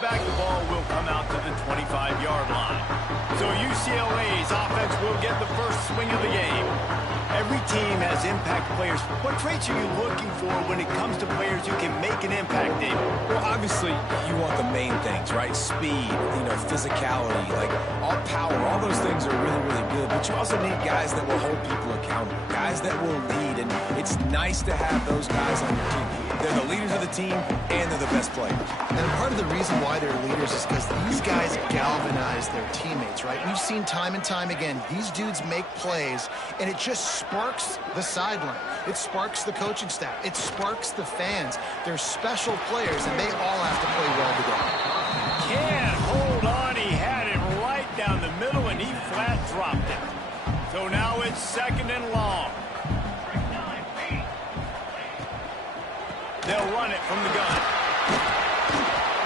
back, the ball will come out to the 25-yard line. So UCLA's offense will get the first swing of the game. Every team has impact players. What traits are you looking for when it comes to players who can make an impact, David? Well, obviously, you want the main things, right? Speed, physicality, like all power, all those things are really, really good. But you also need guys that will hold people accountable, guys that will lead. And it's nice to have those guys on your team. They're the leaders of the team, and they're the best players. And part of the reason why they're leaders is because these guys galvanize their teammates, right? We've seen time and time again, these dudes make plays, and it just sparks the sideline. It sparks the coaching staff. It sparks the fans. They're special players, and they all have to play well together. Can't hold on. He had it right down the middle, and he flat dropped it. So now it's 2nd and long. They'll run it from the gun.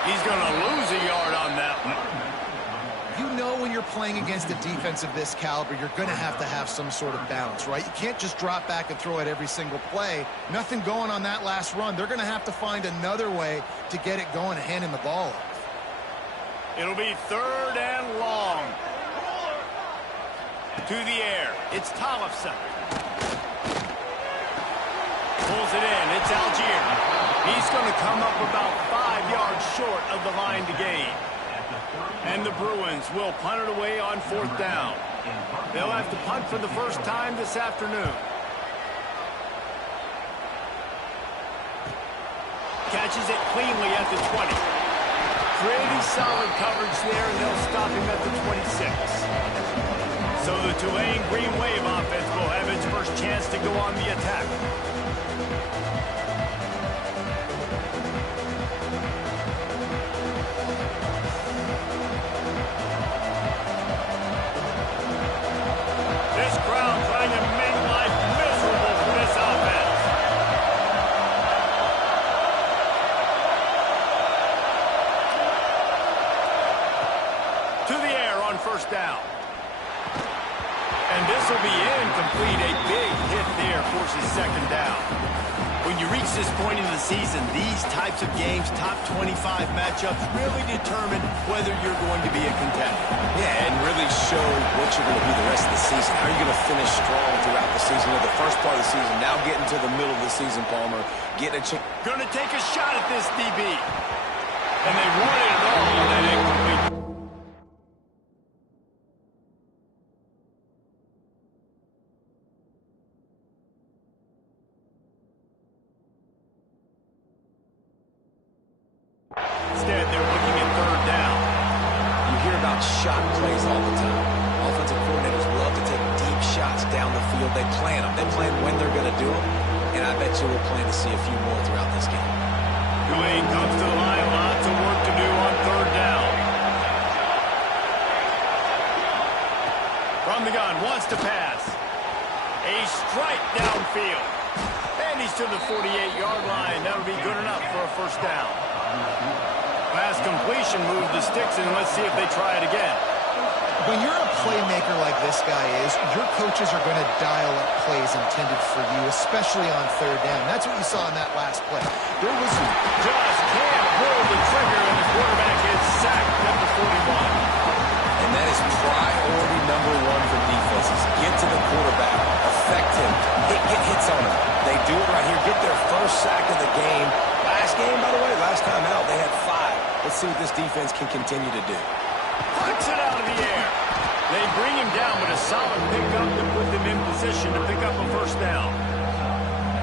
He's going to lose a yard on that one. You know when you're playing against a defense of this caliber, you're going to have some sort of balance, right? You can't just drop back and throw it every single play. Nothing going on that last run. They're going to have to find another way to get it going and hand him the ball off. It'll be 3rd and long. To the air. It's Tollefson. Pulls it in. It's Algier. He's going to come up about 5 yards short of the line to gain. And the Bruins will punt it away on 4th down. They'll have to punt for the first time this afternoon. Catches it cleanly at the 20. Pretty solid coverage there, and they'll stop him at the 26. So the Tulane Green Wave offense will have its first chance to go on the attack. This crowd trying to make life miserable for this offense. To the air on 1st down. And this will be incomplete. A big hit there forces 2nd down. When you reach this point in the season, these types of games, top 25 matchups, really determine whether you're going to be a contender. Yeah, and really show what you're going to be the rest of the season. How are you going to finish strong throughout the season? The first part of the season, now getting to the middle of the season, Palmer, getting a chance. Going to take a shot at this DB. And they wanted it all on that incomplete. Instead, they're looking at 3rd down. You hear about shot plays all the time. Offensive coordinators love to take deep shots down the field. They plan them. They plan when they're going to do them. And I bet you we'll plan to see a few more throughout this game. Tulane comes to the line. Lots of work to do on 3rd down. From the gun, wants to pass. A strike downfield. And he's to the 48-yard line. That'll be good enough for a 1st down. Pass completion, move the sticks, and let's see if they try it again. When you're a playmaker like this guy is, your coaches are going to dial up plays intended for you, especially on 3rd down. That's what you saw in that last play. There was just can't pull the trigger, and the quarterback is sacked at the 41. And that is priority number 1 for defenses. Get to the quarterback, affect him, get hits on him. They do it right here, get their first sack of the game. Last game, by the way, last time out, they had 5. Let's see what this defense can continue to do. Puts it out of the air. They bring him down, but a solid pickup to put them in position to pick up a 1st down.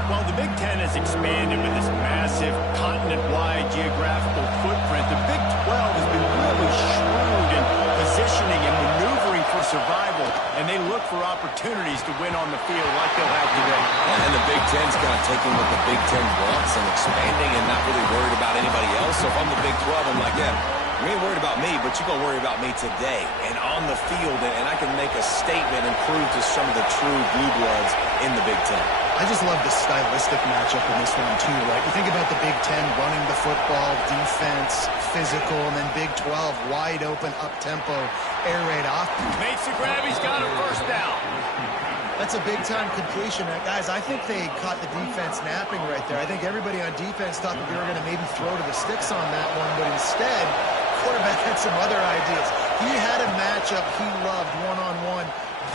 While the Big Ten has expanded with this massive continent-wide geographical footprint, the Big 12 has been really shrewd in positioning and maneuvering for survival, and they look for opportunities to win on the field like they'll have today. And the Big Ten's kind of taking what the Big Ten wants and expanding and not really worried about anybody else. So if I'm the Big 12, I'm like, yeah, you ain't worried about me, but you're going to worry about me today and on the field, and I can make a statement and prove to some of the true blue bloods in the Big Ten. I just love the stylistic matchup in this one, too, right? You think about the Big Ten running the football, defense, physical, and then Big 12, wide open, up-tempo, air raid off. Makes the grab, he's got a 1st down. That's a big-time completion. Guys, I think they caught the defense napping right there. I think everybody on defense thought that they were going to maybe throw to the sticks on that one, but instead, quarterback had some other ideas. He had a matchup he loved one-on-one,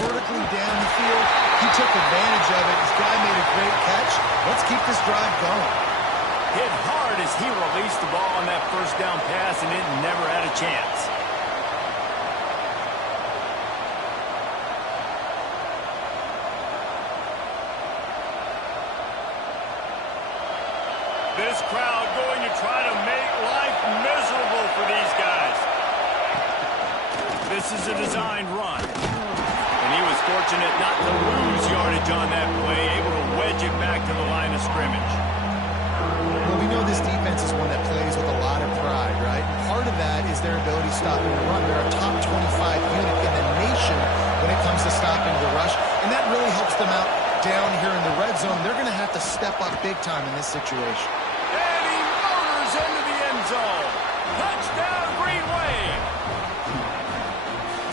vertically down the field. He took advantage of it. This guy made a great catch. Let's keep this drive going. Hit hard as he released the ball on that first down pass, and it never had a chance. This crowd going to try to make life miserable for these guys. This is a designed run. And he was fortunate not to lose yardage on that play, able to wedge it back to the line of scrimmage. Well, we know this defense is one that plays with a lot of pride, right? Part of that is their ability to stop and run. They're a top 25 unit in the nation when it comes to stopping the rush, and that really helps them out down here in the red zone. They're going to have to step up big time in this situation. And he motors into the end zone. Touchdown, Green Wave.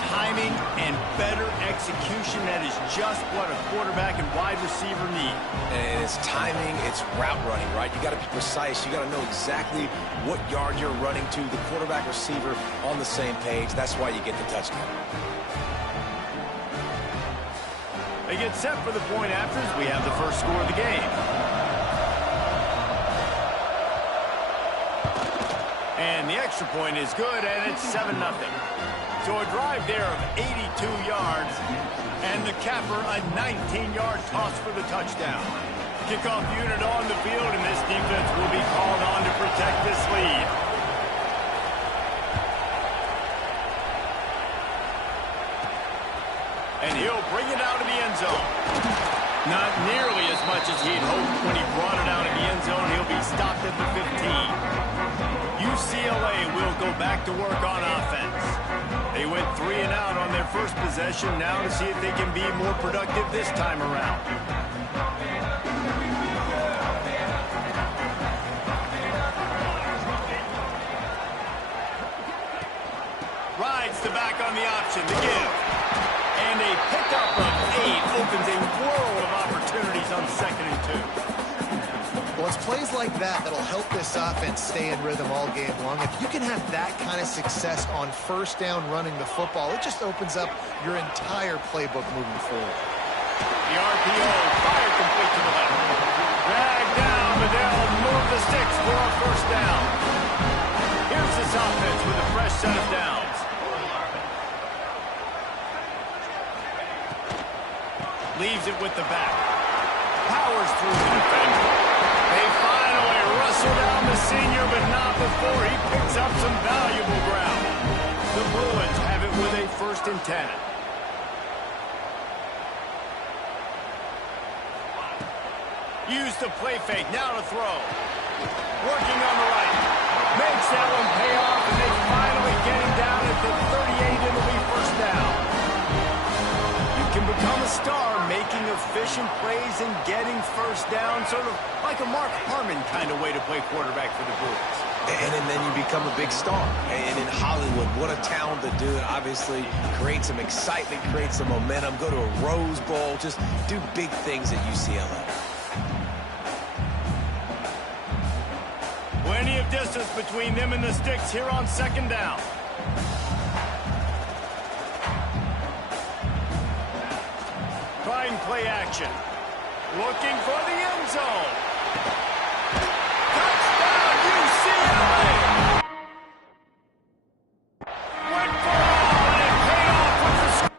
Timing and better execution, that is just what a quarterback and wide receiver need. And it's timing, it's route running, right? You got to be precise. You got to know exactly what yard you're running to. The quarterback receiver on the same page. That's why you get the touchdown. They get set for the point afters. We have the first score of the game. And the extra point is good, and it's 7-0. So a drive there of 82 yards, and the capper a 19-yard toss for the touchdown. Kickoff unit on the field, and this defense will be called on to protect this lead. And he'll bring it out of the end zone. Not nearly as much as he'd hoped when he brought it out of the end zone. He'll be stopped at the 15. UCLA will go back to work on offense. They went 3 and out on their first possession, now to see if they can be more productive this time around. Rides the back on the option, the give. And a pickup of 8 opens a world of opportunities on 2nd and 2. Well, it's plays like that that'll help this offense stay in rhythm all game long. If you can have that kind of success on first down running the football, it just opens up your entire playbook moving forward. The RPO, fire complete to the left. Dragged down, but they'll move the sticks for a first down. Here's this offense with a fresh set of downs. Leaves it with the back. Powers through the defender. They finally wrestle down the senior, but not before he picks up some valuable ground. The Bruins have it with a 1st and 10. Use the play fake, now to throw. Working on the right. Makes that one pay off, and they finally get him down at the 38. It'll be first down. You can become a star making efficient plays and getting first down, sort of like a Mark Harmon kind of way to play quarterback for the Bruins. And then you become a big star. And in Hollywood, what a town to do it. Obviously, create some excitement, create some momentum, go to a Rose Bowl, just do big things at UCLA. Plenty of distance between them and the sticks here on 2nd down. Trying play action. Looking for the end zone. Touchdown, UCLA! Went for all, and it paid off with the score.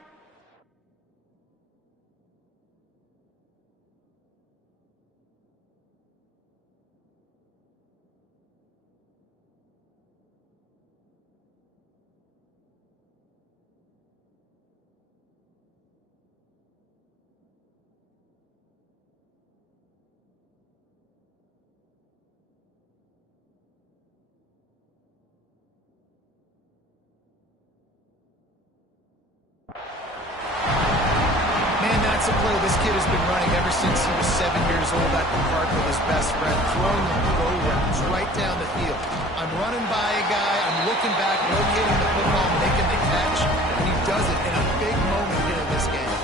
That's a play this kid has been running ever since he was 7 years old at the park with his best friend, throwing the go routes right down the field. I'm running by a guy, I'm looking back, locating the football, making the catch, and he does it in a big moment here in this game.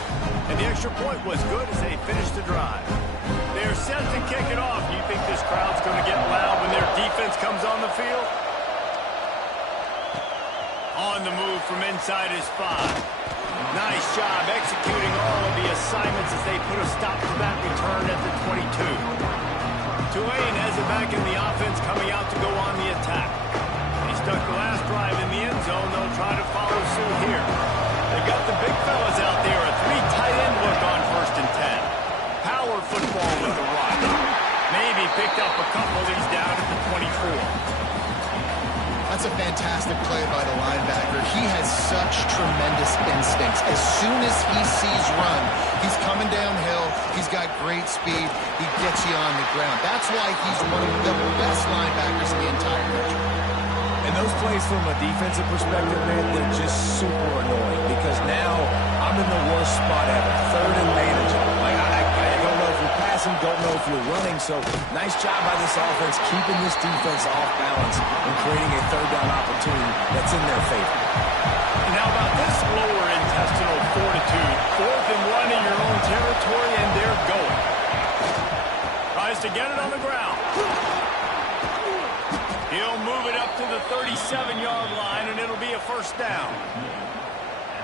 And the extra point was good as they finished the drive. They're set to kick it off. Do you think this crowd's going to get loud when their defense comes on the field? On the move from inside his 5. Nice job executing all of the assignments as they put a stop to that return at the 22. Tulane has it back in the offense, coming out to go on the attack. He stuck the last drive in the end zone. They'll try to follow suit here. They got the big fellas out there. A 3 tight end look on 1st and 10. Power football with the rock. Maybe picked up a couple. He's down at the 24. That's a fantastic play by the linebacker. He has such tremendous instincts. As soon as he sees run, he's coming downhill. He's got great speed. He gets you on the ground. That's why he's one of the best linebackers in the entire country. And those plays from a defensive perspective, man, they're just super annoying because now I'm in the worst spot ever. 3rd and manageable. Like, I don't know if you're passing, don't know if you're running. So nice job by this offense keeping this defense off balance and creating a 3rd down opportunity that's in their favor. Now about this lower intestinal fortitude. 4th and 1 in your own territory, and they're going. Tries to get it on the ground. He'll move it up to the 37-yard line, and it'll be a 1st down.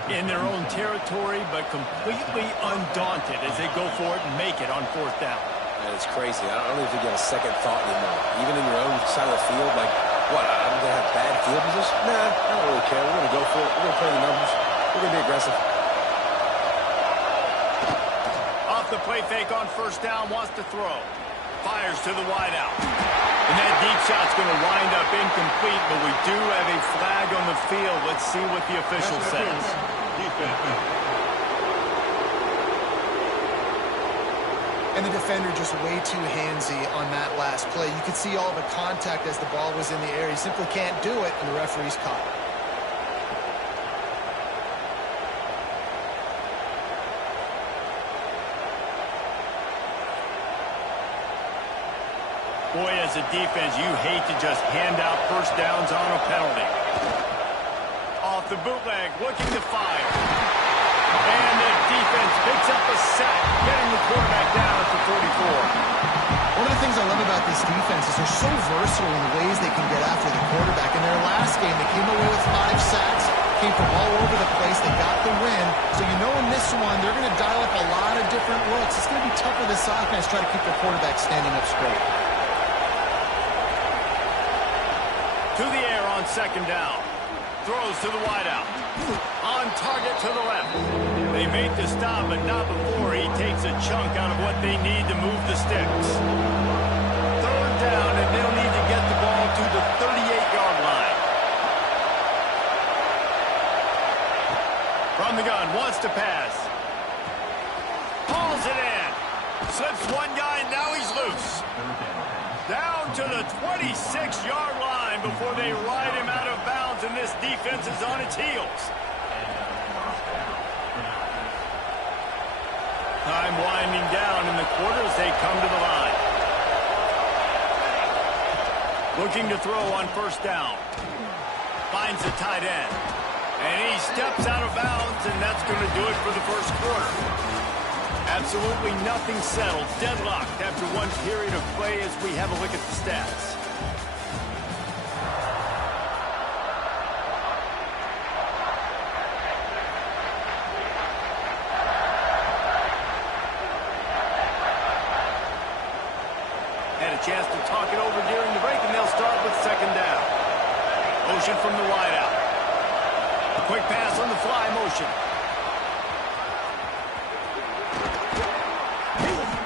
In their own territory, but completely undaunted as they go for it and make it on 4th down. Man, it's crazy. I don't know if you get a second thought anymore. Even in your own side of the field, like, what, I'm going to have bad field position? Nah, I don't really care. We're going to go for it. We're going to play the numbers. We're going to be aggressive. Off the play fake on 1st down, wants to throw. Fires to the wideout. And that deep shot's going to wind up incomplete, but we do have a flag on the field. Let's see what the official says. And the defender just way too handsy on that last play. You could see all the contact as the ball was in the air. He simply can't do it, and the referee's caught it. Boy, as a defense, you hate to just hand out 1st downs on a penalty. Off the bootleg, looking to fire. And the defense picks up a sack, getting the quarterback down at the 44. One of the things I love about this defense is they're so versatile in the ways they can get after the quarterback. In their last game, they came away with 5 sacks, came from all over the place. They got the win. So you know in this one, they're going to dial up a lot of different looks. It's going to be tough for this offense to try to keep their quarterback standing up straight. To the air on 2nd down. Throws to the wideout. On target to the left. They make the stop, but not before he takes a chunk out of what they need to move the sticks. 3rd down, and they'll need to get the ball to the 38-yard line. From the gun, wants to pass. Pulls it in. Slips one guy, and now he's loose. Down to the 26-yard line before they ride him out of bounds, and this defense is on its heels. Time winding down in the quarter as they come to the line. Looking to throw on 1st down. Finds the tight end. And he steps out of bounds, and that's going to do it for the 1st quarter. Absolutely nothing settled. Deadlocked after one period of play as we have a look at the stats. Had a chance to talk it over during the break, and they'll start with 2nd down. Motion from the wideout. A quick pass on the fly motion.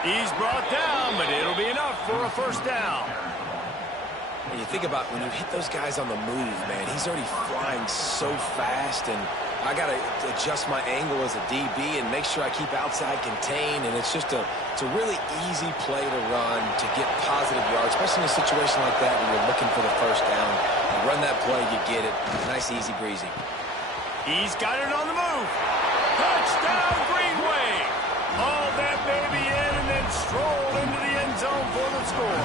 He's brought down, but it'll be enough for a 1st down. And you think about when you hit those guys on the move, man, he's already flying so fast, and I got to adjust my angle as a DB and make sure I keep outside contained, and it's just a really easy play to run to get positive yards, especially in a situation like that when you're looking for the 1st down. You run that play, you get it. Nice, easy breezy. He's got it on the move. Touchdown, Greenway. Hauled that baby in and then strolled into the end zone for the score.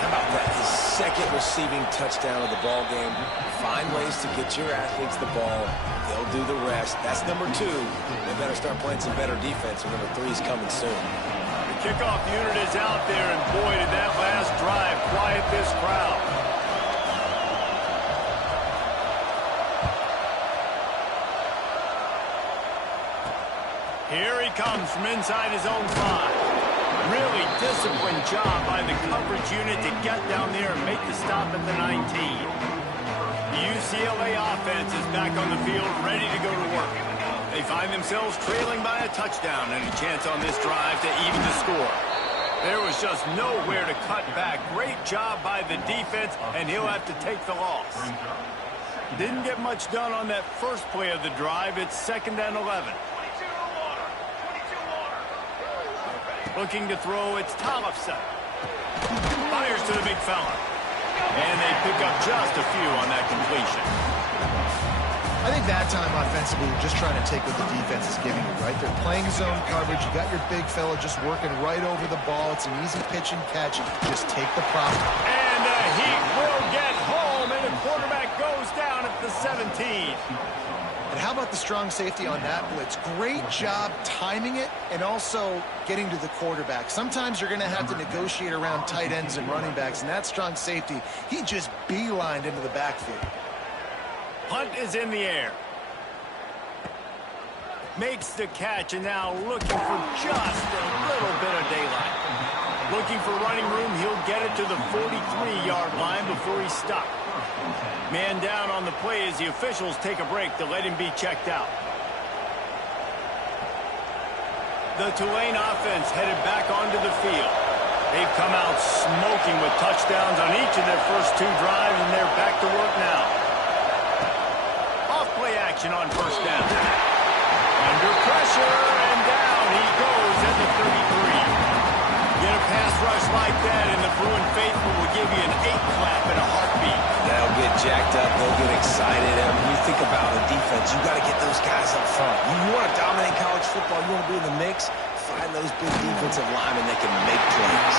How about that? His 2nd receiving touchdown of the ball game. Find ways to get your athletes the ball. They'll do the rest. That's number 2. They better start playing some better defense, or number 3 is coming soon. The kickoff unit is out there, and boy, did that last drive quiet this crowd. Here he comes from inside his own 5. Really disciplined job by the coverage unit to get down there and make the stop at the 19. The UCLA offense is back on the field, ready to go to work. They find themselves trailing by a touchdown and a chance on this drive to even the score. There was just nowhere to cut back. Great job by the defense, and he'll have to take the loss. Didn't get much done on that first play of the drive. It's 2nd and 11. Looking to throw, it's Tollefson. Fires to the big fella. And they pick up just a few on that completion. I think that time offensively, you're just trying to take what the defense is giving you, right? They're playing zone coverage. You got your big fella just working right over the ball. It's an easy pitch and catch. Just take the problem. And he will get home, and the quarterback goes down at the 17. And how about the strong safety on that blitz? Great job timing it and also getting to the quarterback. Sometimes you're going to have to negotiate around tight ends and running backs, and that strong safety, he just beelined into the backfield. Punt is in the air. Makes the catch, and now looking for just a little bit of daylight. Looking for running room, he'll get it to the 43-yard line before he's stopped. Man down on the play as the officials take a break to let him be checked out. The Tulane offense headed back onto the field. They've come out smoking with touchdowns on each of their first 2 drives, and they're back to work now. Off-play action on first down. Under pressure, and down he goes at the 33. Get a pass rush like that, and the Bruin faithful will give you an 8-clap in a heartbeat. They'll get jacked up. They'll get excited. And when you think about a defense, you got to get those guys up front. You want to dominate college football. You want to be in the mix. Find those big defensive linemen that can make plays.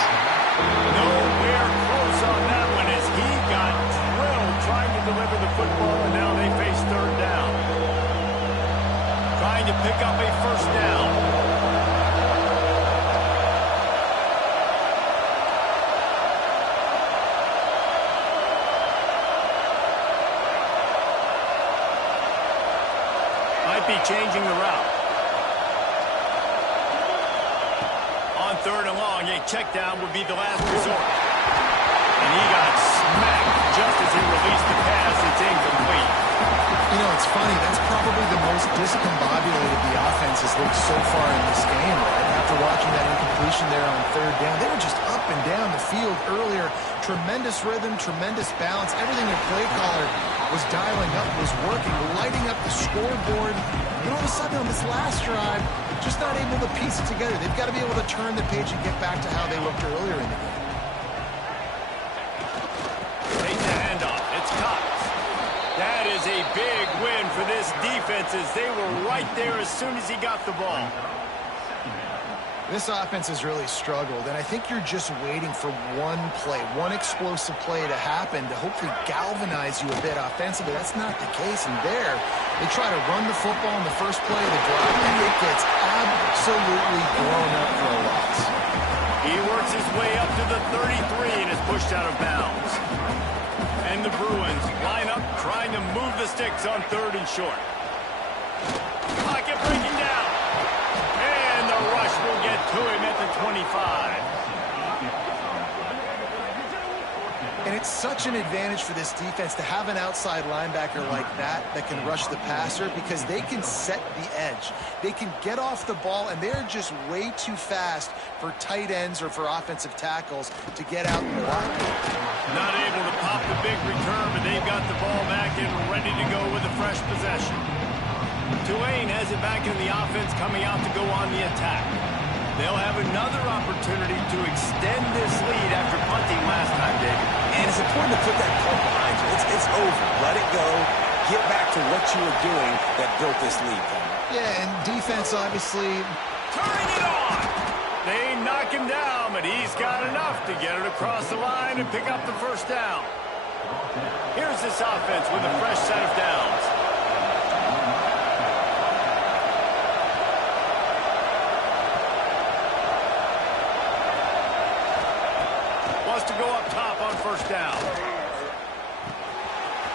Nowhere close on that one as he got drilled trying to deliver the football, and now they face 3rd down. Trying to pick up a first down. Might be changing the route. On 3rd and long, a check down would be the last resort. And he got smacked just as he released the pass. It's incomplete. You know, it's funny. That's probably the most discombobulated the offense has looked so far in this game, right? After watching that incompletion there on 3rd down, they were just up and down the field earlier. Tremendous rhythm, tremendous balance. Everything their play caller was dialing up, was working, lighting up the scoreboard. And all of a sudden on this last drive, just not able to piece it together. They've got to be able to turn the page and get back to how they looked earlier in the game. Take the handoff. It's Cox. That is a big win for this defense as they were right there as soon as he got the ball. This offense has really struggled, and I think you're just waiting for one play, one explosive play to happen to hopefully galvanize you a bit offensively. That's not the case, and there, they try to run the football in the first play of the drive, and it gets absolutely blown up for a loss. He works his way up to the 33 and is pushed out of bounds. And the Bruins line up trying to move the sticks on 3rd and short. Pocket breaking down. And the rush will get to him at the 25. And it's such an advantage for this defense to have an outside linebacker like that can rush the passer because they can set the edge. They can get off the ball, and they're just way too fast for tight ends or for offensive tackles to get out and block. Not able to pop the big return, but they've got the ball back and ready to go with a fresh possession. Tulane has it back in the offense coming out to go on the attack. They'll have another opportunity to extend this lead after punting last time, David. And it's important to put that punt behind you. It's over. Let it go. Get back to what you were doing that built this lead. Yeah, and defense obviously turning it on. They knock him down, but he's got enough to get it across the line and pick up the first down. Here's this offense with a fresh set of downs. Wants to go up top on first down.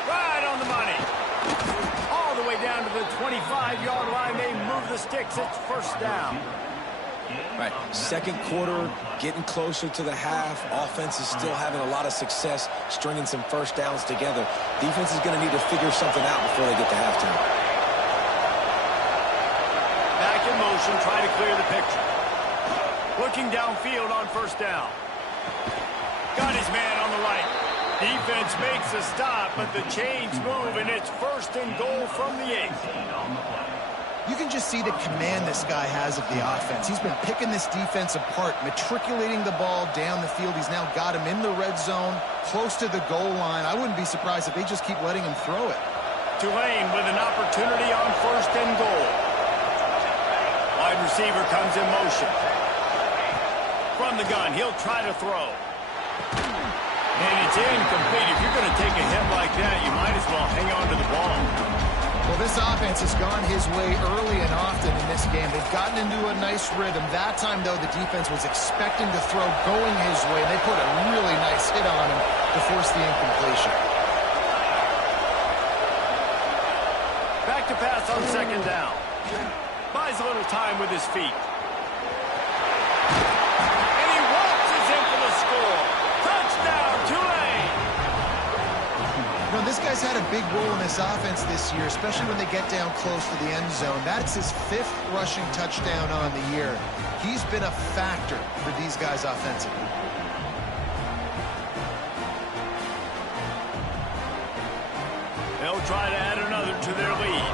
Right on the money. All the way down to the 25-yard line. They move move the sticks. It's first down. Right, second quarter, getting closer to the half. Offense is still having a lot of success stringing some first downs together. Defense is going to need to figure something out before they get to halftime. Back in motion, trying to clear the picture. Looking downfield on first down. Got his man on the right. Defense makes a stop, but the chains move, and it's first and goal from the 8. You can just see the command this guy has of the offense. He's been picking this defense apart, matriculating the ball down the field. He's now got him in the red zone, close to the goal line. I wouldn't be surprised if they just keep letting him throw it. Tulane with an opportunity on first and goal. Wide receiver comes in motion. From the gun, he'll try to throw. And it's incomplete. If you're going to take a hit like that, you might as well hang on to the ball. Well, this offense has gone his way early and often in this game. They've gotten into a nice rhythm. That time, though, the defense was expecting to throw going his way. They put a really nice hit on him to force the incompletion. Back to pass on second down. Buys a little time with his feet. And he waltzes in for the score. Touchdown, Tulane! You know, this guy's had a big role in this offense this year, especially when they get down close to the end zone. That's his 5th rushing touchdown on the year. He's been a factor for these guys offensively. They'll try to add another to their lead.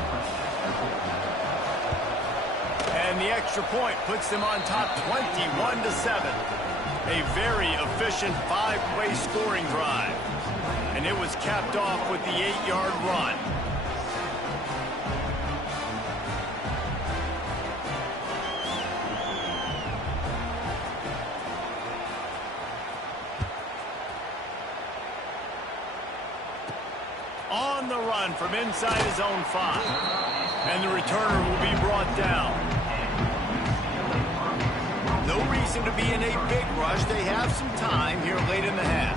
And the extra point puts them on top 21-7. A very efficient 5-play scoring drive. And it was capped off with the 8-yard run. On the run from inside his own 5. And the returner will be brought down. No reason to be in a big rush. They have some time here late in the half.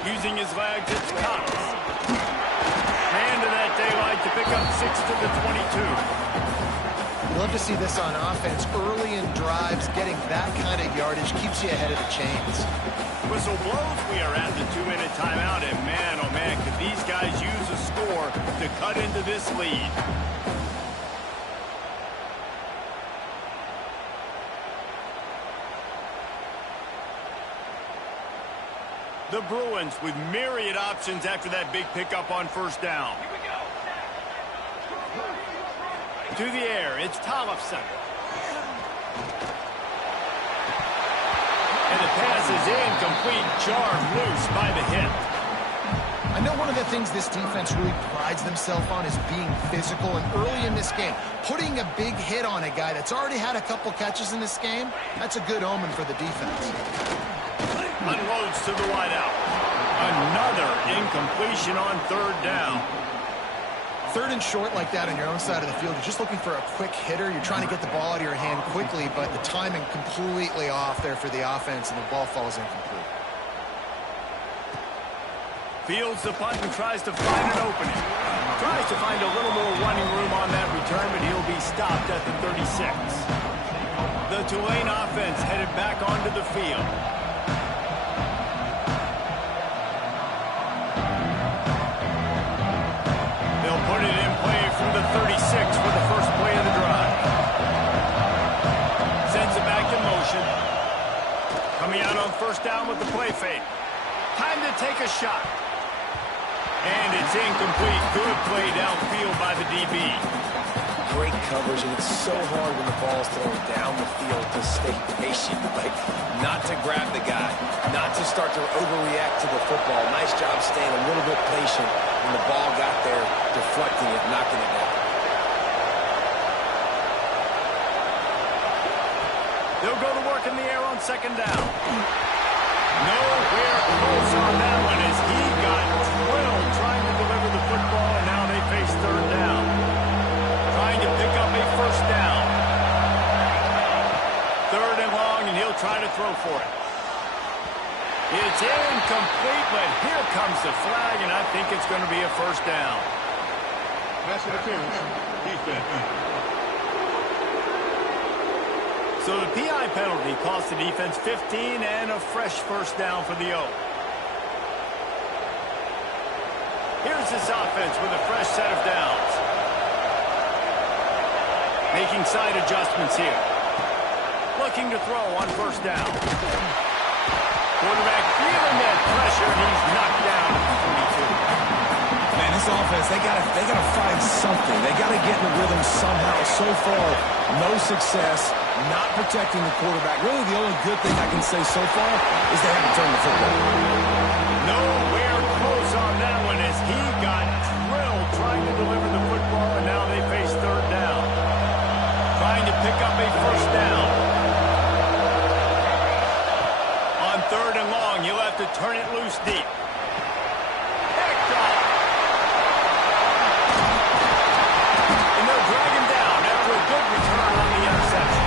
Using his legs, it's Cox. Man to that daylight to pick up 6 to the 22. Love to see this on offense. Early in drives, getting that kind of yardage keeps you ahead of the chains. Whistle blows. We are at the 2-minute timeout, and man, oh man, could these guys use a score to cut into this lead. The Bruins with myriad options after that big pickup on first down. To the air, it's Tollefson. And the pass is incomplete, jarred loose by the hit. I know one of the things this defense really prides themselves on is being physical, and early in this game, putting a big hit on a guy that's already had a couple catches in this game, that's a good omen for the defense. Unloads to the wideout. Another incompletion on third down. Third and short like that on your own side of the field, you're just looking for a quick hitter. You're trying to get the ball out of your hand quickly, but the timing completely off there for the offense, and the ball falls incomplete. Fields the punt and tries to find an opening. Tries to find a little more running room on that return, but he'll be stopped at the 36. The Tulane offense headed back onto the field. They'll put it in play from the 36 for the first play of the drive. Sends it back in motion. Coming out on first down with the play fake. Time to take a shot. And it's incomplete. Good play downfield by the DB. Great coverage, and it's so hard when the ball's thrown down the field to stay patient, like not to grab the guy, not to start to overreact to the football. Nice job staying a little bit patient when the ball got there, deflecting it, knocking it down. They'll go to work in the air on second down. Nowhere close on that one as he got drilled trying to deliver the football, and now they face third down. Trying to pick up a first down. Third and long, and he'll try to throw for it. It's incomplete, but here comes the flag, and I think it's going to be a first down. Pass interference. Defense. So the PI penalty cost the defense 15 and a fresh first down for the O. Here's this offense with a fresh set of downs. Making side adjustments here. Looking to throw on first down. Quarterback feeling that pressure, and he's knocked down at the 42. Man, this offense, they gotta find something. They gotta get in the rhythm somehow. So far, no success, not protecting the quarterback. Really, the only good thing I can say so far is they haven't turned the football. Nowhere close on that one as he got drilled trying to deliver the football, and now they face third down. Trying to pick up a first down. On third and long, you'll have to turn it loose deep. Picked off. And they'll drag him down after a good return on the interception.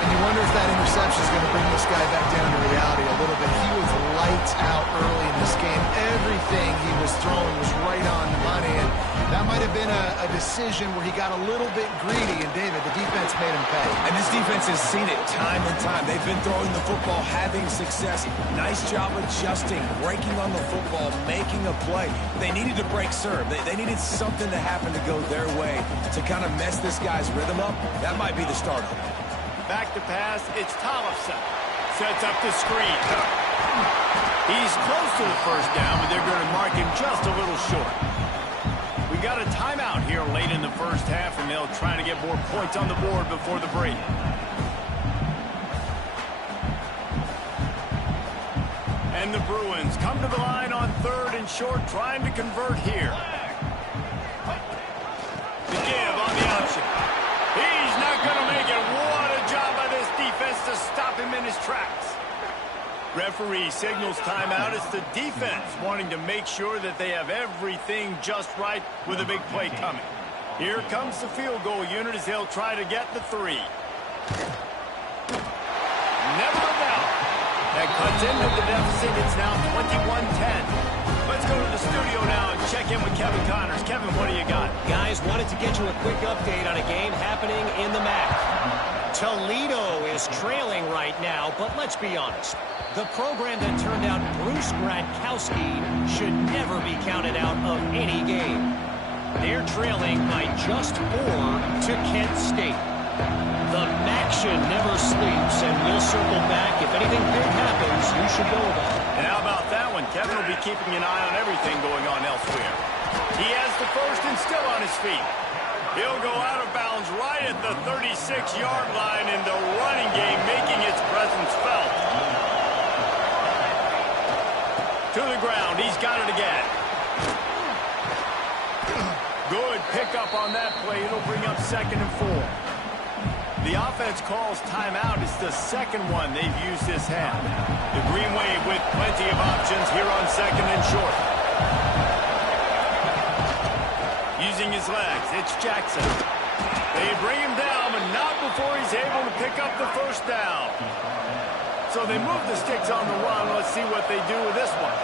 And you wonder if that interception is going to bring this guy back down to reality a little bit. He was lights out early in this game. Everything he was throwing was right on the money, and that might have been a decision where he got a little bit greedy, and David, the defense made him pay. And this defense has seen it time and time. They've been throwing the football, having success. Nice job adjusting, breaking on the football, making a play. They needed to break serve. They needed something to happen to go their way to kind of mess this guy's rhythm up. That might be the start of it. Back to pass, it's Tollefson. Sets up the screen. He's close to the first down, but they're going to mark him just a little short. We got a timeout here late in the first half, and they'll try to get more points on the board before the break. And the Bruins come to the line on third and short, trying to convert here. The give on the option. He's not going to make it. What a job by this defense to stop him in his tracks. Referee signals timeout. It's the defense wanting to make sure that they have everything just right with a big play coming. Here comes the field goal unit as they'll try to get the 3. Never a doubt. That cuts into the deficit. It's now 21-10. Let's go to the studio now and check in with Kevin Connors. Kevin, what do you got? Guys, wanted to get you a quick update on a game happening in the MAC. Toledo is trailing right now, but let's be honest. The program that turned out Bruce Gradkowski should never be counted out of any game. They're trailing by just 4 to Kent State. The MACtion never sleeps, and we'll circle back. If anything big happens, you should know about it. And how about that one? Kevin will be keeping an eye on everything going on elsewhere. He has the first and still on his feet. He'll go out of bounds right at the 36-yard line in the running game, making its presence felt. To the ground. He's got it again. Good pickup on that play. It'll bring up 2nd and 4. The offense calls timeout. It's the second one they've used this half. The Green Wave with plenty of options here on 2nd and short. Using his legs, it's Jackson. They bring him down, but not before he's able to pick up the first down. So they move the sticks on the run. Let's see what they do with this one.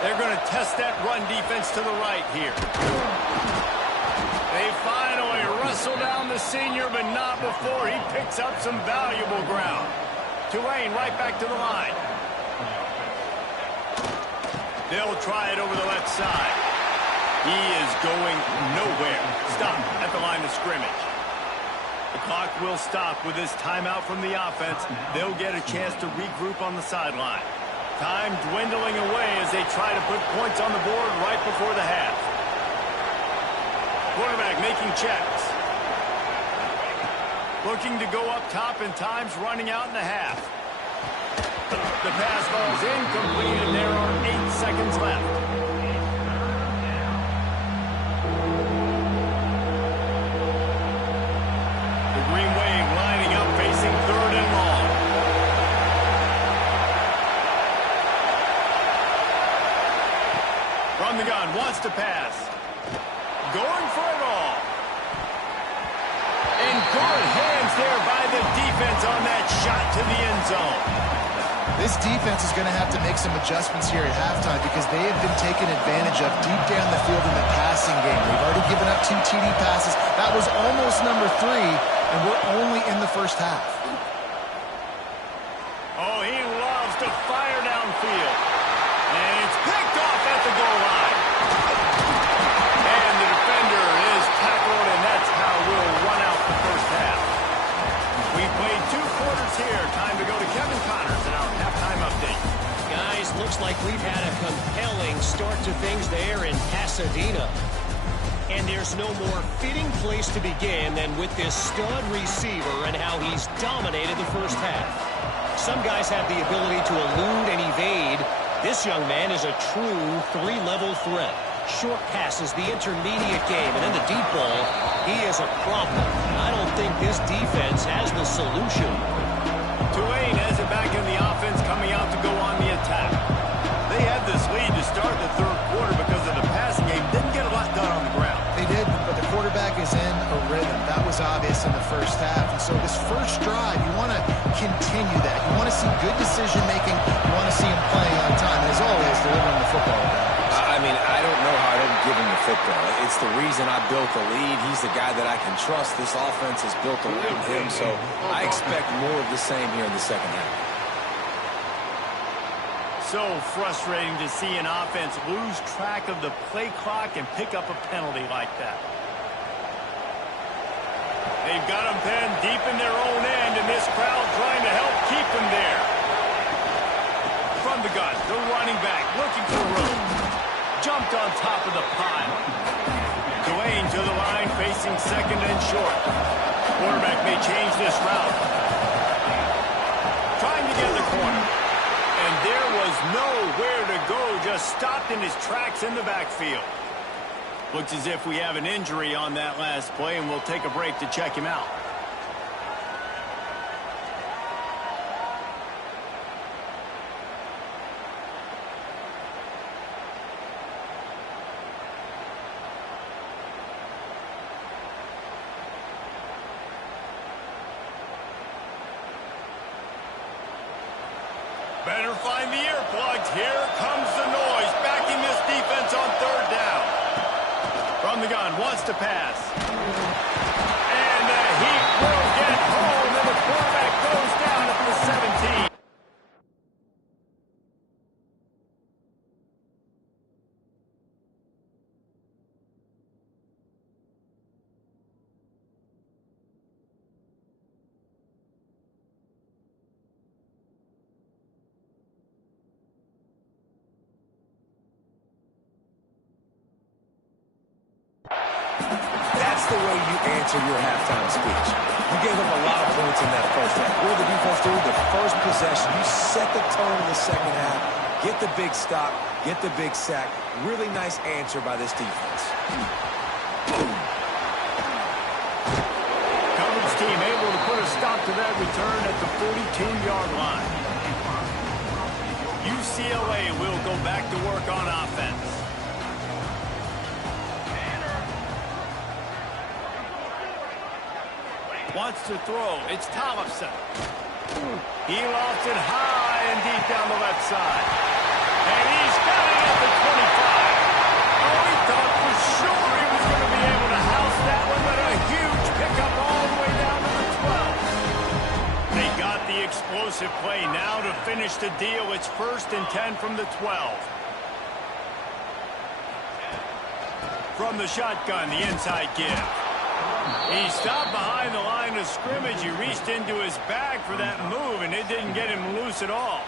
They're going to test that run defense to the right here. They finally wrestle down the senior, but not before he picks up some valuable ground. Tulane right back to the line. They'll try it over the left side. He is going nowhere. Stop at the line of scrimmage. The clock will stop with this timeout from the offense. They'll get a chance to regroup on the sideline. Time dwindling away as they try to put points on the board right before the half. Quarterback making checks. Looking to go up top, and time's running out in the half. The pass falls incomplete, and there are 8 seconds left. The Green Wave lining up, facing 3rd and long. From the gun, wants to pass. Going for it all. And good hands there by the defense on that shot to the end zone. This defense is going to have to make some adjustments here at halftime because they have been taken advantage of deep down the field in the passing game. They've already given up 2 TD passes. That was almost number 3, and we're only in the first half. Oh, he loves to fire downfield. And it's picked off at the goal line. And the defender is tackled, and that's how we'll run out the first half. We played 2 quarters here. Time to go to Kevin Connors in our halftime update. Guys, looks like we've had a compelling start to things there in Pasadena. And there's no more fitting place to begin than with this stud receiver and how he's dominated the first half. Some guys have the ability to elude and evade. This young man is a true 3-level threat. Short passes, the intermediate game, and then the deep ball. He is a problem. I don't think this defense has the solution. Tulane has it back in the offense, coming out to go on the attack. They had this lead to start the third quarter because of the passing game. Didn't get a lot done on the ground. They did, but the quarterback is in a rhythm. That was obvious in the first half. And so this first drive, you want to continue that. You want to see good decision-making. You want to see him playing on time. And as always, delivering the football. I mean, I don't know how I didn't give him the football. It's the reason I built the lead. He's the guy that I can trust. This offense is built around him, so I expect more of the same here in the second half. So frustrating to see an offense lose track of the play clock and pick up a penalty like that. They've got them pinned deep in their own end, and this crowd trying to help keep them there. From the gun, the running back looking for room. Jumped on top of the pile. Dwayne to the line, facing second and short. Quarterback may change this route. Trying to get the corner. And there was nowhere to go, just stopped in his tracks in the backfield. Looks as if we have an injury on that last play, and we'll take a break to check him out. Better find the earplugs. Here comes the noise, backing this defense on third down. From the gun, wants to pass. And the Heat will get home, and the quarterback goes down at the 17. That's the way you answer your halftime speech. You gave up a lot of points in that first half. What did the defense do? The first possession, you set the tone in the second half, get the big stop, get the big sack. Really nice answer by this defense. Coverage team able to put a stop to that return at the 42-yard line. UCLA will go back to work on offense. Wants to throw. It's Tollefson. He lofts it high and deep down the left side. And he's got it at the 25. Oh, he thought for sure he was going to be able to house that one, but a huge pickup all the way down to the 12. They got the explosive play now to finish the deal. It's 1st and 10 from the 12. From the shotgun, the inside give. He stopped behind the line of scrimmage. He reached into his bag for that move, and it didn't get him loose at all.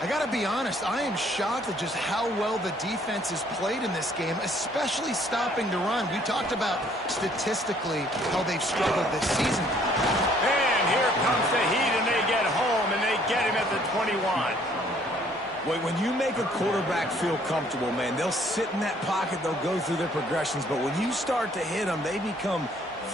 I got to be honest, I am shocked at just how well the defense has played in this game, especially stopping the run. We talked about statistically how they've struggled this season. And here comes the Heat, and they get home, and they get him at the 21. When you make a quarterback feel comfortable, man, they'll sit in that pocket, they'll go through their progressions, but when you start to hit them, they become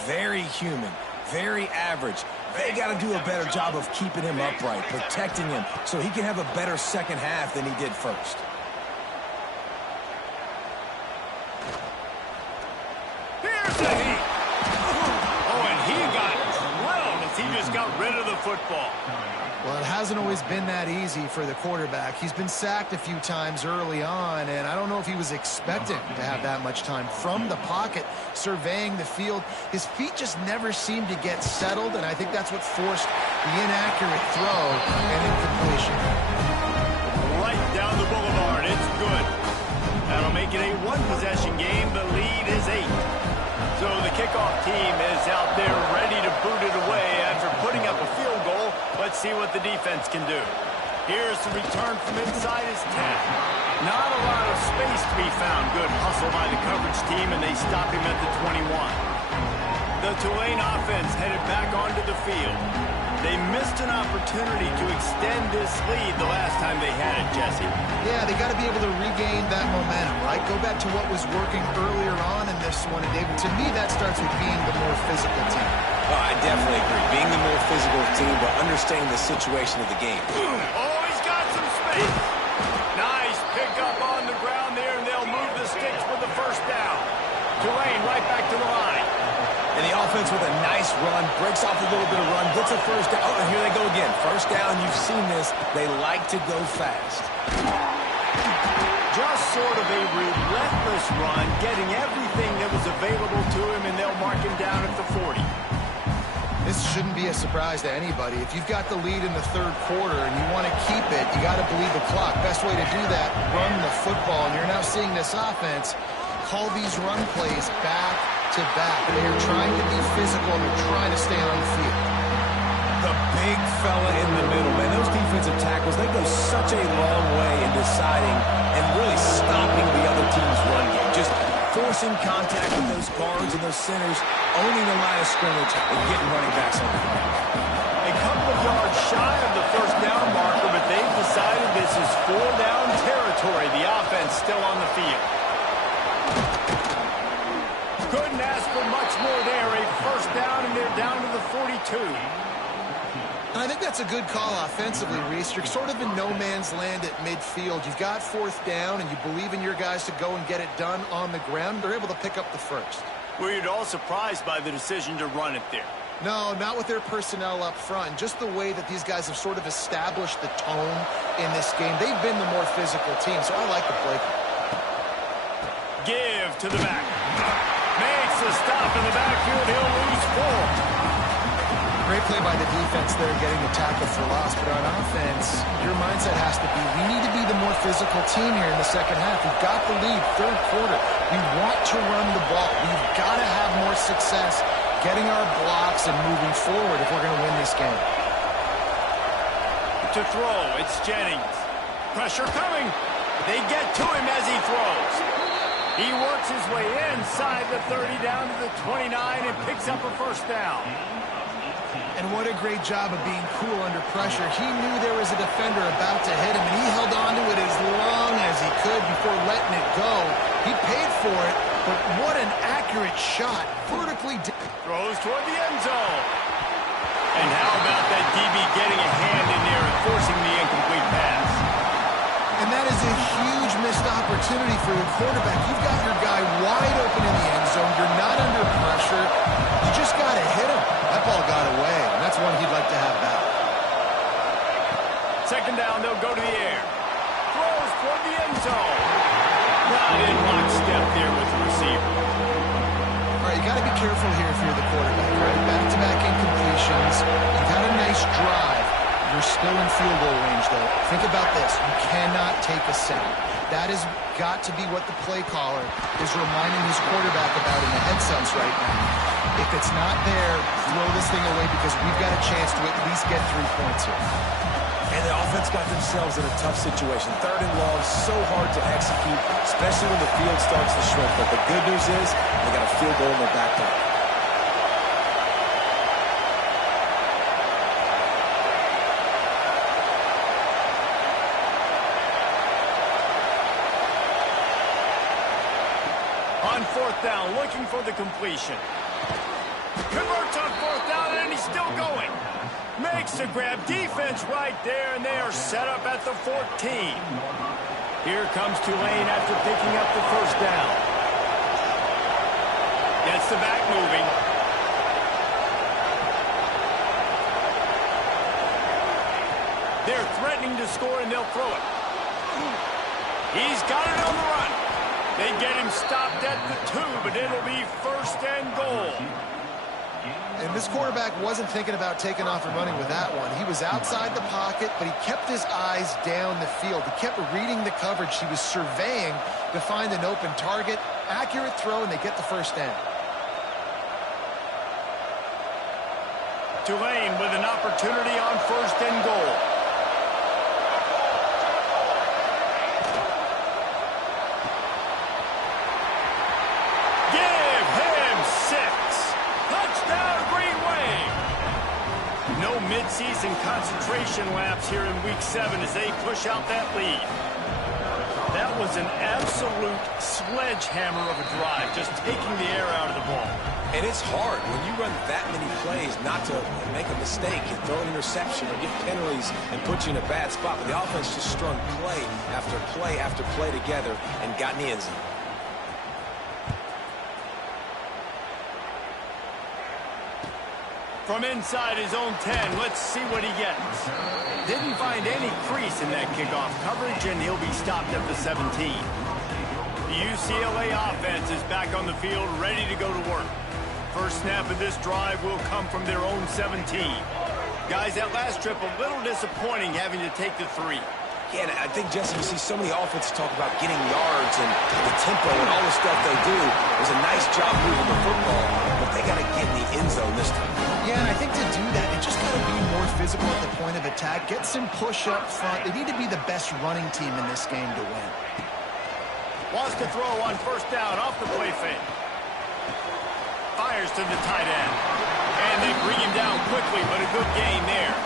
very human, very average. They got to do a better job of keeping him upright, protecting him, so he can have a better second half than he did first. Here's the Heat. Oh, and he got drilled as he just got rid of the football. Well, it hasn't always been that easy for the quarterback. He's been sacked a few times early on, and I don't know if he was expecting to have that much time from the pocket, surveying the field. His feet just never seemed to get settled, and I think that's what forced the inaccurate throw and incompletion. Right down the boulevard. It's good. That'll make it a one-possession game. The lead is 8. So the kickoff team is out there ready to boot it away after putting up a field goal. Let's see what the defense can do. Here's the return from inside his 10. Not a lot of space to be found. Good hustle by the coverage team, and they stop him at the 21. The Tulane offense headed back onto the field. They missed an opportunity to extend this lead the last time they had it, Jesse. Yeah, they got to be able to regain that momentum, right? Go back to what was working earlier on in this one. And David, to me, that starts with being the more physical team. Oh, I definitely agree. Being the more physical team, but understanding the situation of the game. Oh, he's got some space. Nice pickup on the ground there, and they'll move the sticks with the first down. Tulane right back to the line. And the offense with a nice run, breaks off a little bit of run, gets a first down. Oh, and here they go again. First down, you've seen this. They like to go fast. Just sort of a relentless run, getting everything that was available to him, and they'll mark him down at the 40. This shouldn't be a surprise to anybody. If you've got the lead in the third quarter and you want to keep it, you got to bleed the clock. Best way to do that, run the football. And you're now seeing this offense call these run plays back to back. They are trying to be physical and they're trying to stay on the field. The big fella in the middle, man. Those defensive tackles, they go such a long way in deciding and really stopping the other team's run game. Just forcing contact with those guards and those centers, owning the line of scrimmage, and getting running backs on the ground. A couple of yards shy of the first down marker, but they've decided this is 4-down territory. The offense still on the field. Couldn't ask for much more there. A first down, and they're down to the 42. I think that's a good call offensively, Reese. You're sort of in no man's land at midfield. You've got fourth down, and you believe in your guys to go and get it done on the ground. They're able to pick up the first. Were you at all surprised by the decision to run it there? No, not with their personnel up front. Just the way that these guys have sort of established the tone in this game. They've been the more physical team, so I like the play. Give to the back. Makes a stop in the backfield. He'll lose 4. Great play by the defense there, getting the tackle for loss. But on offense, your mindset has to be, we need to be the more physical team here in the second half. We've got the lead, third quarter. We want to run the ball. We've got to have more success getting our blocks and moving forward if we're going to win this game. To throw, it's Jennings. Pressure coming. They get to him as he throws. He works his way inside the 30 down to the 29 and picks up a first down. And what a great job of being cool under pressure. He knew there was a defender about to hit him, and he held on to it as long as he could before letting it go. He paid for it, but what an accurate shot. Vertically. Throws toward the end zone. And how about that DB getting a hand in there and forcing the incomplete pass? And that is a huge missed opportunity for your quarterback. You've got your guy wide open in the end zone. You're not under pressure. You just got to hit him. That ball got away, and that's one he'd like to have back. Second down, they'll go to the air. Throws toward the end zone. Not in lockstep there with the receiver. All right, you got to be careful here if you're the quarterback, right? Back-to-back incompletions. You've had a nice drive. You're still in field goal range, though. Think about this. You cannot take a sack. That has got to be what the play caller is reminding his quarterback about in the headsets right now. If it's not there, throw this thing away because we've got a chance to at least get 3 points here. And the offense got themselves in a tough situation. Third and long, so hard to execute, especially when the field starts to shrink. But the good news is they got a field goal in their back pocket. On fourth down, looking for the completion. Converts on fourth down, and he's still going. Makes the grab. Defense right there, and they are set up at the 14. Here comes Tulane after picking up the first down. Gets the back moving. to score, and they'll throw it. He's got it on the run. They get him stopped at the 2, but it'll be first and goal. And this quarterback wasn't thinking about taking off and running with that one. He was outside the pocket, but he kept his eyes down the field. He kept reading the coverage. He was surveying to find an open target. Accurate throw, and they get the first down. Tulane with an opportunity on first and goal. Give him 6. Touchdown, Green Wave. No midseason concentration laps here in Week 7 as they push out that lead. That was an absolute sledgehammer of a drive, just taking the air out of the ball. And it's hard when you run that many plays not to make a mistake and throw an interception or get penalties and put you in a bad spot. But the offense just strung play after play after play together and got in the end zone. From inside his own 10, let's see what he gets. Didn't find any crease in that kickoff coverage, and he'll be stopped at the 17. The UCLA offense is back on the field, ready to go to work. First snap of this drive will come from their own 17. Guys, that last trip a little disappointing having to take the 3. Yeah, and I think, Jesse, you see so many offenses talk about getting yards and the tempo and all the stuff they do. It was a nice job moving the football, but they got to get in the end zone this time. Yeah, and I think to do that, they just got to be more physical at the point of attack. Get some push up front. They need to be the best running team in this game to win. Wants to throw on first down off the play fake. Fires to the tight end. And they bring him down quickly, but a good gain there.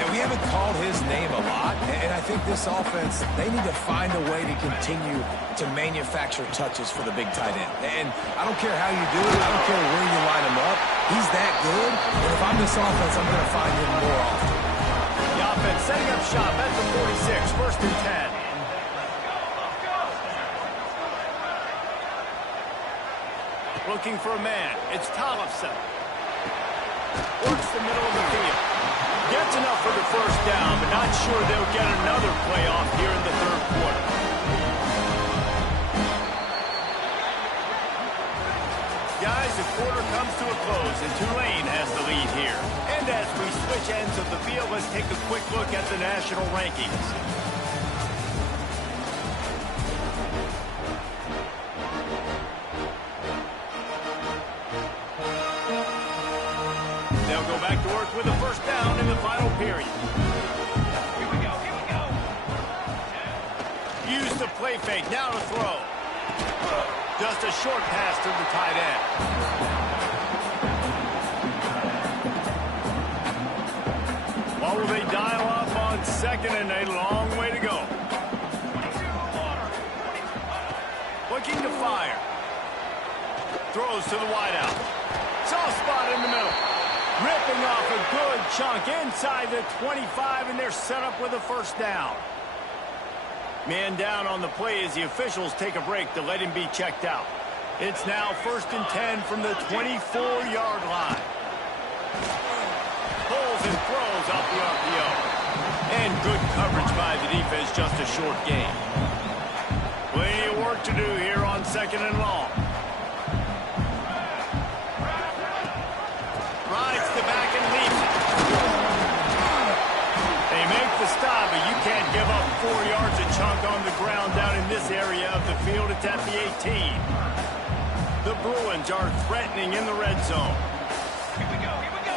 And we haven't called his name a lot, and I think this offense, they need to find a way to continue to manufacture touches for the big tight end. And I don't care how you do it. I don't care where you line him up. He's that good, and if I'm this offense, I'm going to find him more often. The offense setting up shop at the 46, first and 10. Looking for a man. It's Tollefson. Works the middle of the field. Gets enough for the first down, but not sure they'll get another play off here in the third quarter. Guys, the quarter comes to a close, and Tulane has the lead here. And as we switch ends of the field, let's take a quick look at the national rankings. They'll go back to work with a first down in the final period. Here we go, here we go. Use the play fake, now to throw. Just a short pass to the tight end. What will they dial up on second, and a long way to go. Looking to fire. Throws to the wideout. Soft spot in the middle. Ripping off a good chunk inside the 25, and they're set up with a first down. Man down on the play as the officials take a break to let him be checked out. It's now first and 10 from the 24-yard line. Pulls and throws off the RPO. And good coverage by the defense, just a short gain. Plenty of work to do here on second and long. Rides the back and leaves it. They make the stop, but you can't give up 4 yards a chunk on the ground down in this area of the field. It's at the 18. The Bruins are threatening in the red zone. Here we go, here we go.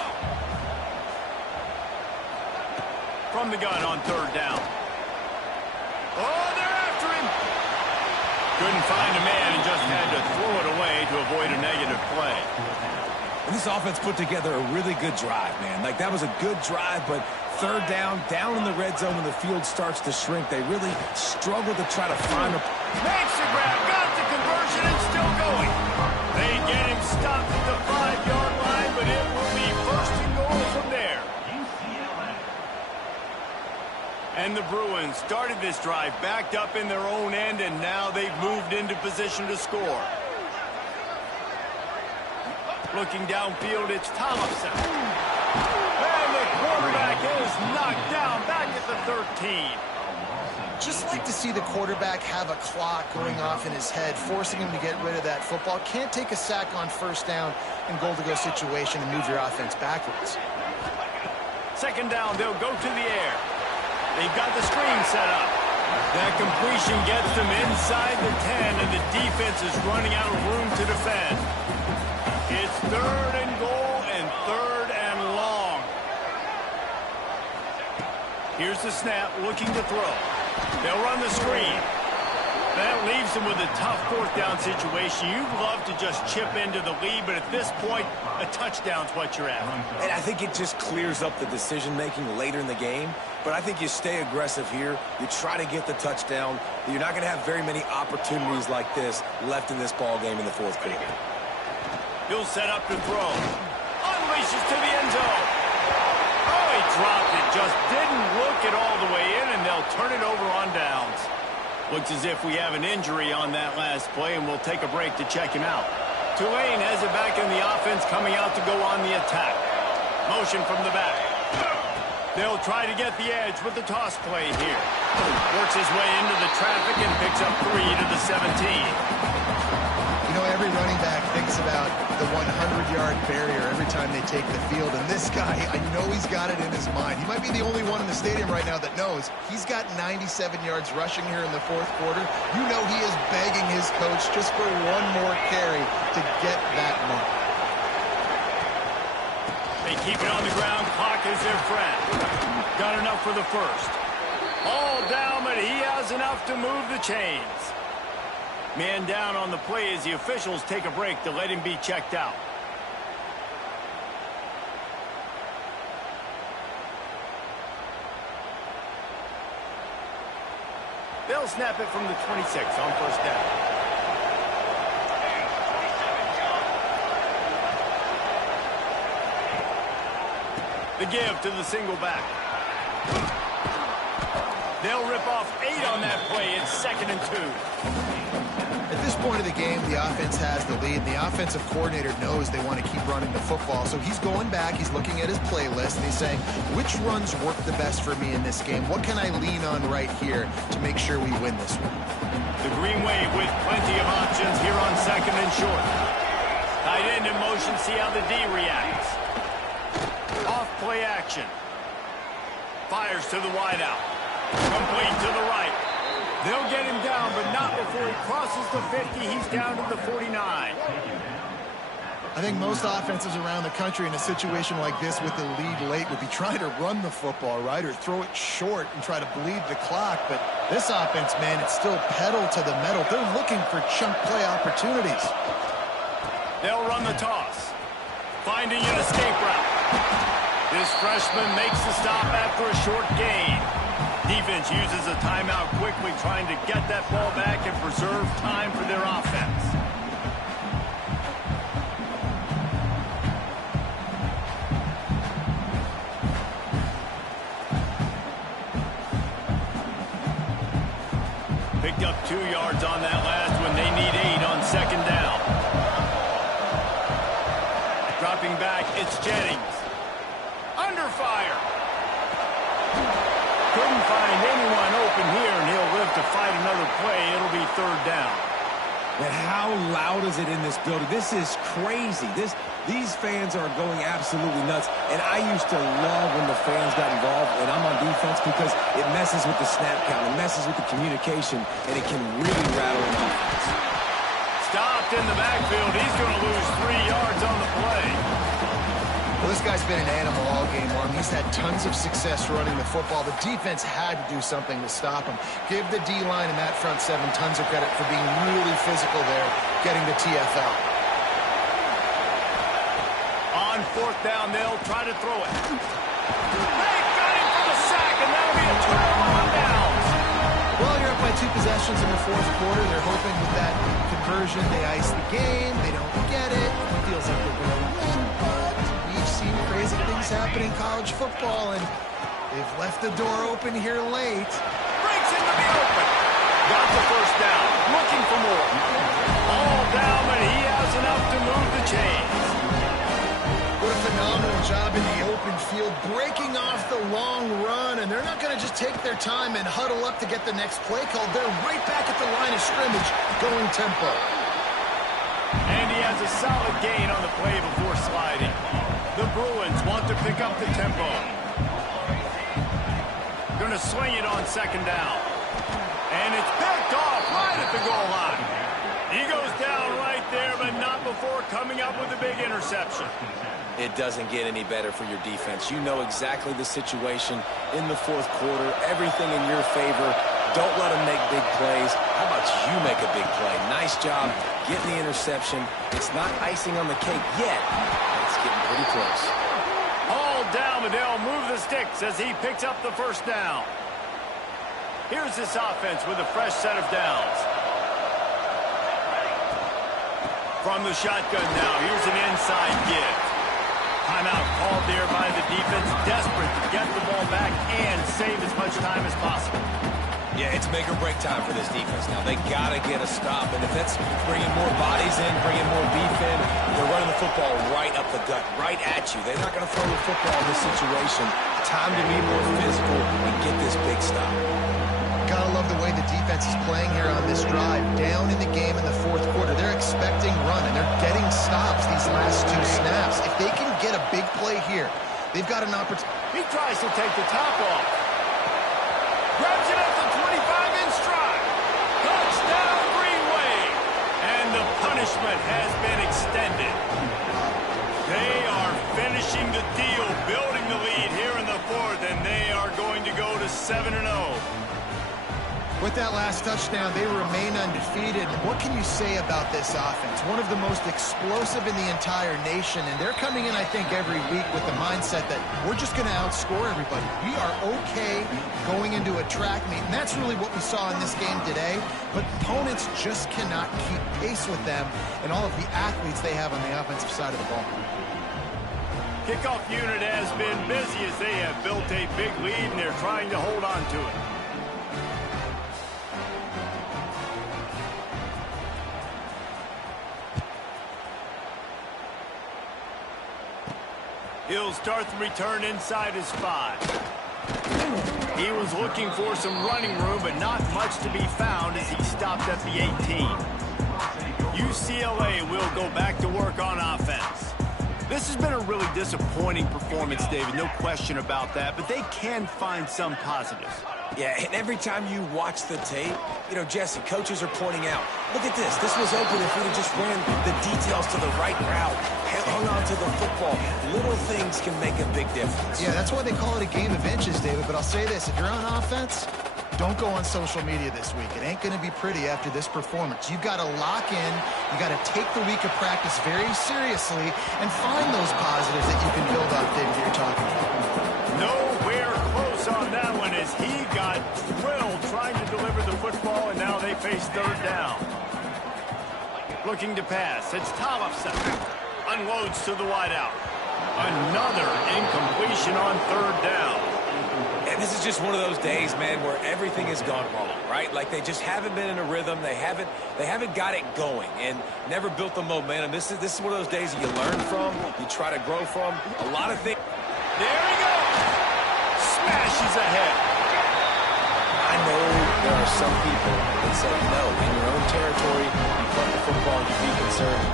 From the gun on third down. Oh, they're after him. Couldn't find a man and just had to throw it away to avoid a negative play. And this offense put together a really good drive, man. Like, that was a good drive, but third down in the red zone when the field starts to shrink, they really struggle to try to find a... Makes the grab, got the conversion, and still going. They get him stopped at the 5-yard line, but it will be first and goal from there. And the Bruins started this drive backed up in their own end, and now they've moved into position to score. Looking downfield, it's Tollefson. And the quarterback is knocked down back at the 13. Just like to see the quarterback have a clock going off in his head, forcing him to get rid of that football. Can't take a sack on first down in goal-to-go situation and move your offense backwards. Second down, they'll go to the air. They've got the screen set up. That completion gets them inside the 10, and the defense is running out of room to defend. It's 3rd and goal and 3rd and long. Here's the snap, looking to throw. They'll run the screen. That leaves them with a tough 4th down situation. You'd love to just chip into the lead, but at this point, a touchdown's what you're after. And I think it just clears up the decision-making later in the game. But I think you stay aggressive here. You try to get the touchdown. You're not going to have very many opportunities like this left in this ball game in the 4th quarter. He'll set up to throw. Unleashes to the end zone. Oh, he dropped it. Just didn't look it all the way in, and they'll turn it over on downs. Looks as if we have an injury on that last play, and we'll take a break to check him out. Tulane has it back in the offense, coming out to go on the attack. Motion from the back. They'll try to get the edge with the toss play here. Works his way into the traffic and picks up 3 to the 17. You know, every running back thinks about the 100-yard barrier every time they take the field. And this guy, I know he's got it in his mind. He might be the only one in the stadium right now that knows he's got 97 yards rushing here in the 4th quarter. You know he is begging his coach just for one more carry to get that mark. They keep it on the ground. Clock is their friend. Got enough for the 1st. All down, but he has enough to move the chains. Man down on the play as the officials take a break to let him be checked out. They'll snap it from the 26 on 1st down. The give to the single back. They'll rip off 8 on that play. It's 2nd and 2. At this point of the game, the offense has the lead. The offensive coordinator knows they want to keep running the football. So he's going back, he's looking at his playlist, and he's saying, which runs work the best for me in this game? What can I lean on right here to make sure we win this one? The Green Wave with plenty of options here on 2nd and short. Tight end in motion, see how the D reacts. Off play action. Fires to the wideout. Complete to the right. They'll get him down, but not before he crosses the 50. He's down to the 49. I think most offenses around the country in a situation like this with the lead late would be trying to run the football, right, or throw it short and try to bleed the clock. But this offense, man, it's still pedal to the metal. They're looking for chunk play opportunities. They'll run the toss. Finding an escape route. This freshman makes the stop after a short gain. Defense uses a timeout quickly, trying to get that ball back and preserve time for their offense. Picked up 2 yards on that last one. They need 8 on 2nd down. Dropping back, it's Jennings. Under fire. Couldn't find anyone open here, and he'll live to fight another play. It'll be 3rd down. And how loud is it in this building? This is crazy. These fans are going absolutely nuts. And I used to love when the fans got involved, and I'm on defense, because it messes with the snap count. It messes with the communication, and it can really rattle an offense. Stopped in the backfield. He's going to lose 3 yards on the play. Well, this guy's been an animal all game long. He's had tons of success running the football. The defense had to do something to stop him. Give the D-line and that front 7 tons of credit for being really physical there, getting the TFL. On 4th down, they'll try to throw it. They got him for the sack, and that'll be a turnover on downs. Well, you're up by 2 possessions in the 4th quarter. They're hoping with that conversion they ice the game. They don't get it. It feels like they're going to win, but we've seen crazy things happen in college football, and they've left the door open here late. Breaks into the open. Got the 1st down. Looking for more. All down, but he has enough to move the chains. What if the phenomenal job in the open field, breaking off the long run, and they're not going to just take their time and huddle up to get the next play called. They're right back at the line of scrimmage, going tempo. And he has a solid gain on the play before sliding. The Bruins want to pick up the tempo. Going to swing it on second down. And it's picked off right at the goal line. He goes down right there, but not before coming up with a big interception. It doesn't get any better for your defense. You know exactly the situation in the fourth quarter. Everything in your favor. Don't let them make big plays. How about you make a big play? Nice job getting the interception. It's not icing on the cake yet. It's getting pretty close. All down, but they'll move the sticks as he picks up the first down. Here's this offense with a fresh set of downs. From the shotgun now, here's an inside give. Timeout called there by the defense, desperate to get the ball back and save as much time as possible. Yeah, it's make or break time for this defense now. They got to get a stop, and if that's bringing more bodies in, bringing more beef in, they're running the football right up the gut, right at you. They're not going to throw the football in this situation. Time to be more physical and get this big stop. Gotta love the way the defense is playing here on this drive. Down in the game in the fourth quarter. They're expecting run, and they're getting stops these last two snaps. If they can get a big play here, they've got an opportunity. He tries to take the top off. Grabs it at the 25 in stride. Touchdown, Green Wave. And the punishment has been extended. They are finishing the deal, building the lead here in the fourth, and they are going to go to 7-0. With that last touchdown, they remain undefeated. What can you say about this offense? One of the most explosive in the entire nation, and they're coming in, I think, every week with the mindset that we're just going to outscore everybody. We are okay going into a track meet, and that's really what we saw in this game today. But opponents just cannot keep pace with them and all of the athletes they have on the offensive side of the ball. Kickoff unit has been busy as they have built a big lead, and they're trying to hold on to it. He'll start the return inside his 5. He was looking for some running room, but not much to be found as he stopped at the 18. UCLA will go back to work on offense. This has been a really disappointing performance, David, no question about that, but they can find some positives. Yeah, and every time you watch the tape, you know, Jesse, coaches are pointing out, look at this. This was open if we'd have just ran the details to the right route, hung on to the football. Little things can make a big difference. Yeah, that's why they call it a game of inches, David. But I'll say this, if you're on offense, don't go on social media this week. It ain't going to be pretty after this performance. You've got to lock in. You got to take the week of practice very seriously and find those positives that you can build off, David, that you're talking about. Nowhere close on that one as he got drilled trying to deliver the football, and now they face third down. Looking to pass. It's Tollefson. Unloads to the wideout. Another incompletion on third down. And this is just one of those days, man, where everything has gone wrong, right? Like they just haven't been in a rhythm. They haven't got it going and never built the momentum. This is one of those days that you learn from, you try to grow from. A lot of things. There he goes. Smashes ahead. I know there are some people that say, no, in your own territory, you punt the football, you be concerned.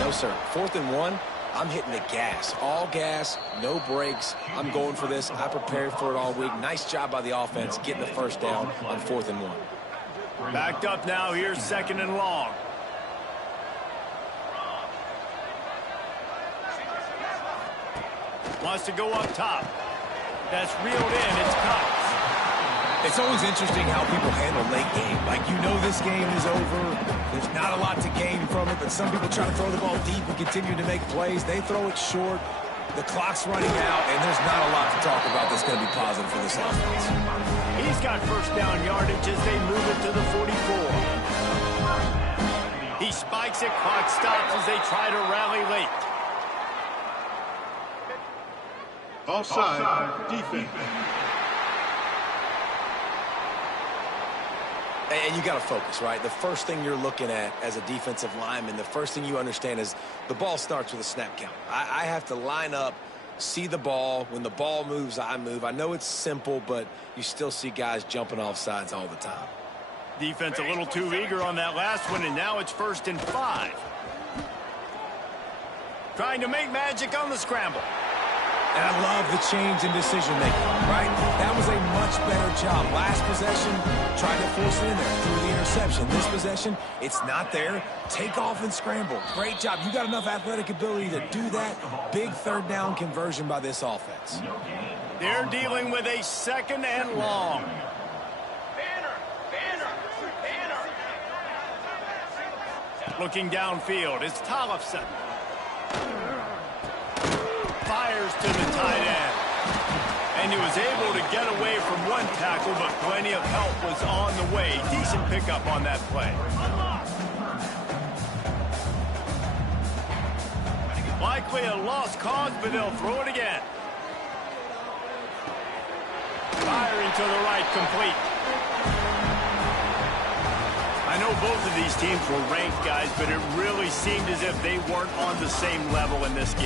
No, sir. 4th and 1. I'm hitting the gas. All gas, no brakes. I'm going for this. I prepared for it all week. Nice job by the offense getting the first down on 4th and 1. Backed up now. Here's 2nd and long. Wants to go up top. That's reeled in. It's Cox. It's always interesting how people handle late game. Like, you know this game is over. There's not a lot to gain from it, but some people try to throw the ball deep and continue to make plays. They throw it short. The clock's running out, and there's not a lot to talk about that's going to be positive for this offense. He's got first down yardage as they move it to the 44. He spikes it. Clock stops as they try to rally late. Offside, defense. And you got to focus, right? The first thing you're looking at as a defensive lineman, the first thing you understand is the ball starts with a snap count. I have to line up see the ball. When the ball moves, I move. I know it's simple, but you still see guys jumping off sides all the time. Defense a little too eager on that last one, and now it's 1st and 5. Trying to make magic on the scramble. And I love the change in decision-making, right? That was a much better job. Last possession, tried to force it in there through the interception. This possession, it's not there. Take off and scramble. Great job. You got enough athletic ability to do that. Big 3rd down conversion by this offense. They're dealing with a 2nd and long. Looking downfield, it's Tollefson. Fires to the tight end. And he was able to get away from one tackle, but plenty of help was on the way. Decent pickup on that play. Likely a lost cause, but they'll throw it again. Firing to the right, complete. I know both of these teams were ranked, guys, but it really seemed as if they weren't on the same level in this game.